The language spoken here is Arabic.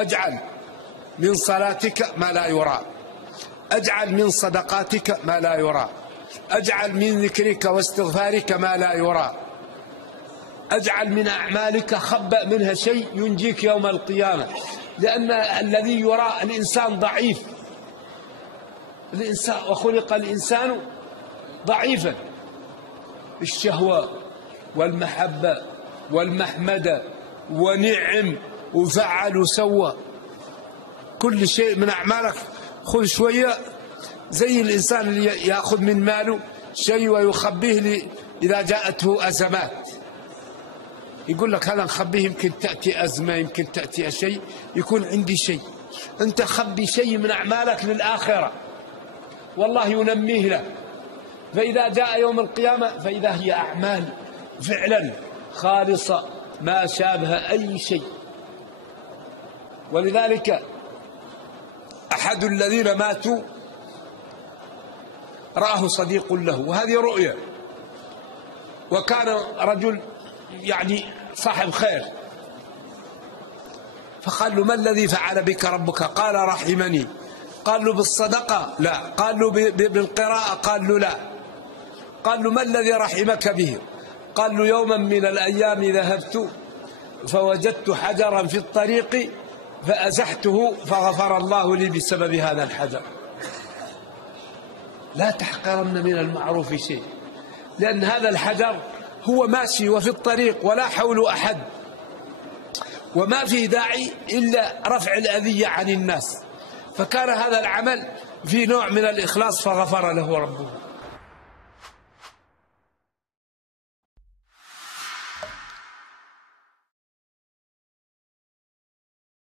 أجعل من صلاتك ما لا يرى، أجعل من صدقاتك ما لا يرى، أجعل من ذكرك واستغفارك ما لا يرى، أجعل من أعمالك خبأ منها شيء ينجيك يوم القيامة. لأن الذي يرى الإنسان ضعيف، الإنسان وخلق الإنسان ضعيفا، الشهوة والمحبة والمحمدة ونعم وفعل وسوى، كل شيء من أعمالك خذ شوية، زي الإنسان اللي يأخذ من ماله شيء ويخبيه إذا جاءته أزمات، يقول لك هذا نخبيه يمكن تأتي أزمة، يمكن تأتي شيء، يكون عندي شيء. أنت خبي شيء من أعمالك للآخرة والله ينميه لك، فإذا جاء يوم القيامة فإذا هي أعمال فعلا خالصة ما شابه أي شيء. ولذلك أحد الذين ماتوا رآه صديق له، وهذه رؤيا، وكان رجل يعني صاحب خير، فقال له: ما الذي فعل بك ربك؟ قال: رحمني. قال له: بالصدقة؟ لا. قال له: بالقراءة؟ قال له: لا. قال له: ما الذي رحمك به؟ قال له: يوما من الأيام ذهبت فوجدت حجرا في الطريق فأزحته فغفر الله لي بسبب هذا الحجر. لا تحقرن من المعروف شيء، لأن هذا الحجر هو ماشي وفي الطريق ولا حول أحد، وما في داعي إلا رفع الأذية عن الناس، فكان هذا العمل في نوع من الإخلاص فغفر له ربه.